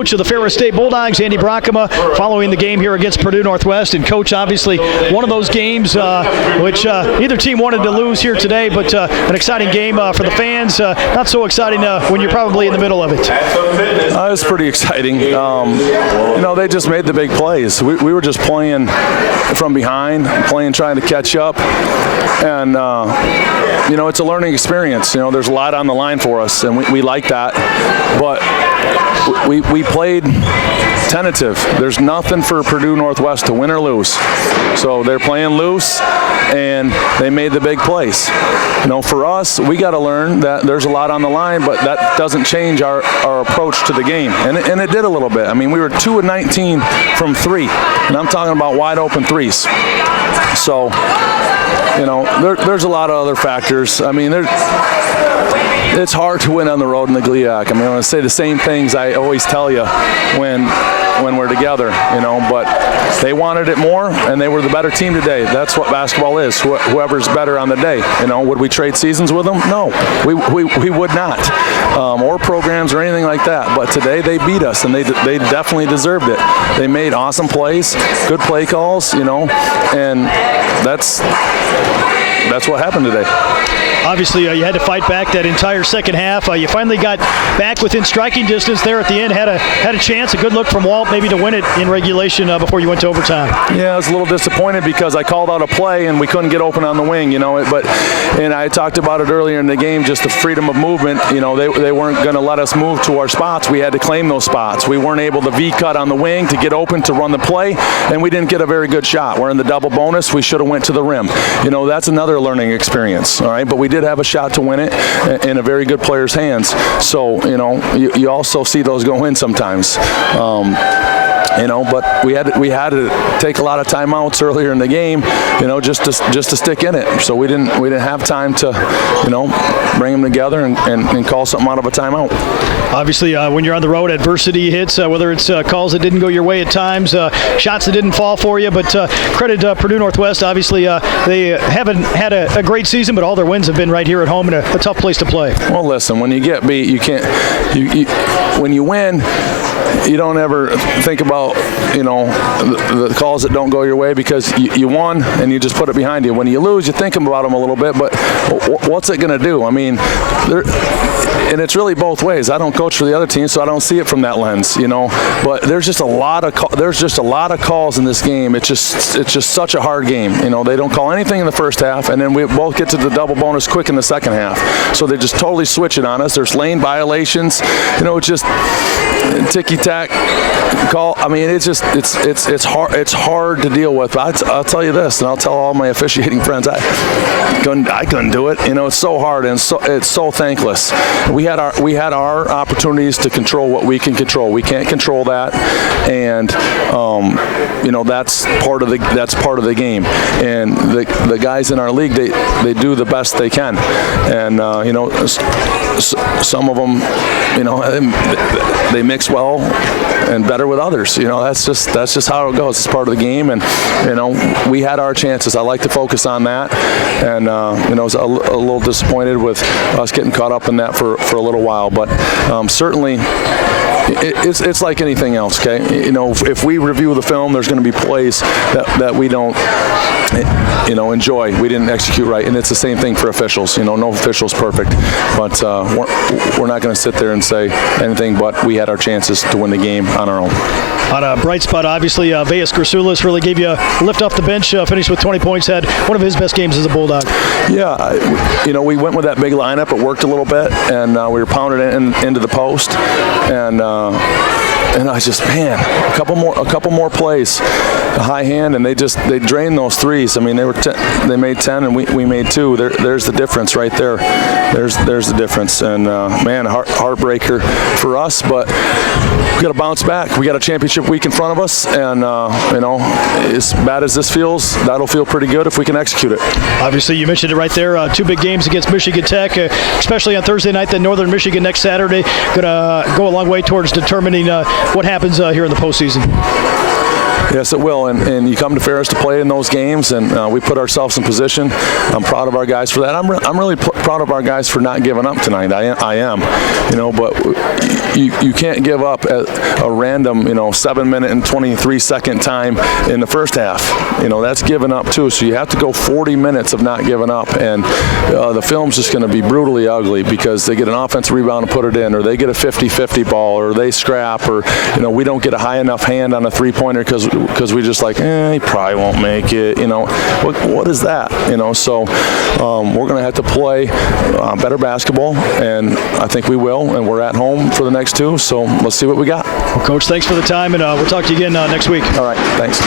Coach of the Ferris State Bulldogs, Andy Bronkema, following the game here against Purdue Northwest. And Coach, obviously one of those games which neither team wanted to lose here today, but an exciting game for the fans. Not so exciting when you're probably in the middle of it. It was pretty exciting. They just made the big plays. We were just playing from behind, trying to catch up. And, it's a learning experience. There's a lot on the line for us, and we like that. But we played tentative. There's nothing for Purdue Northwest to win or lose. So they're playing loose, and they made the big plays. For us, we got to learn that there's a lot on the line, but that doesn't change our approach to the game. And it did a little bit. We were 2 of 19 from 3, and I'm talking about wide open threes. So, there's a lot of other factors. It's hard to win on the road in the GLIAC. I'm going to say the same things I always tell you when we're together, but they wanted it more, and they were the better team today. That's what basketball is, whoever's better on the day. Would we trade seasons with them? No, we would not, or programs or anything like that. But today they beat us, and they definitely deserved it. They made awesome plays, good play calls, and that's what happened today. Obviously, you had to fight back that entire second half. You finally got back within striking distance there at the end. Had a chance, a good look from Walt, maybe to win it in regulation before you went to overtime. Yeah, I was a little disappointed because I called out a play and we couldn't get open on the wing, and I talked about it earlier in the game, just the freedom of movement. They weren't going to let us move to our spots. We had to claim those spots. We weren't able to V-cut on the wing to get open to run the play, and we didn't get a very good shot. We're in the double bonus. We should have went to the rim. That's another learning experience, all right? But we did have a shot to win it in a very good player's hands. So, you also see those go in sometimes. But we had to take a lot of timeouts earlier in the game, just to stick in it. So we didn't have time to, bring them together and call something out of a timeout. Obviously, when you're on the road, adversity hits, whether it's calls that didn't go your way at times, shots that didn't fall for you. But credit Purdue Northwest. Obviously, they haven't had a great season, but all their wins have been right here at home in a tough place to play. Well, listen, when you get beat, you can't. When you win, you don't ever think about, the calls that don't go your way because you won and you just put it behind you. When you lose, you think about them a little bit, but what's it going to do? And it's really both ways. I don't coach for the other team, so I don't see it from that lens, But there's just a lot of calls in this game. It's just such a hard game. They don't call anything in the first half, and then we both get to the double bonus quick in the second half. So they just totally switch it on us. There's lane violations. It's just ticky-tack call. It's hard to deal with. I'll tell you this, and I'll tell all my officiating friends, I couldn't do it. It's so hard and it's so thankless. We had our opportunities to control what we can control. We can't control that, and that's part of the game. And the guys in our league, they do the best they can, and some of them, they mix well and better with others. That's just how it goes. It's part of the game, and we had our chances. I like to focus on that, and I was a little disappointed with us getting caught up in that for a little while, but certainly it's like anything else, okay? If we review the film, there's going to be plays that we don't enjoy. We didn't execute right, and it's the same thing for officials. No official's perfect, but we're not going to sit there and say anything but we had our chances to win the game on our own. On a bright spot, obviously, Veas Grasulis really gave you a lift off the bench, finished with 20 points, had one of his best games as a Bulldog. Yeah, we went with that big lineup. It worked a little bit, and we were pounded into the post, and I just, a couple more plays, a high hand, and they drained those threes. They made 10 and we made 2. There's the difference right there. There's the difference, and heartbreaker for us, but we got to bounce back. We got a championship week in front of us, and as bad as this feels, that'll feel pretty good if we can execute it. Obviously, you mentioned it right there. 2 big games against Michigan Tech, especially on Thursday night. Then Northern Michigan next Saturday. Going to go a long way towards determining what happens here in the postseason. Yes, it will. And you come to Ferris to play in those games, and we put ourselves in position. I'm proud of our guys for that. I'm really proud of our guys for not giving up tonight. I am. But you can't give up at a random 7-minute and 23-second time in the first half. That's giving up too. So you have to go 40 minutes of not giving up, and the film's just going to be brutally ugly because they get an offensive rebound and put it in, or they get a 50-50 ball, or they scrap, or we don't get a high enough hand on a three-pointer because we just he probably won't make it. What is that? So we're going to have to play better basketball, and I think we will, and we're at home for the next two, so let's see what we got. Well, Coach, thanks for the time, and we'll talk to you again next week. All right, thanks.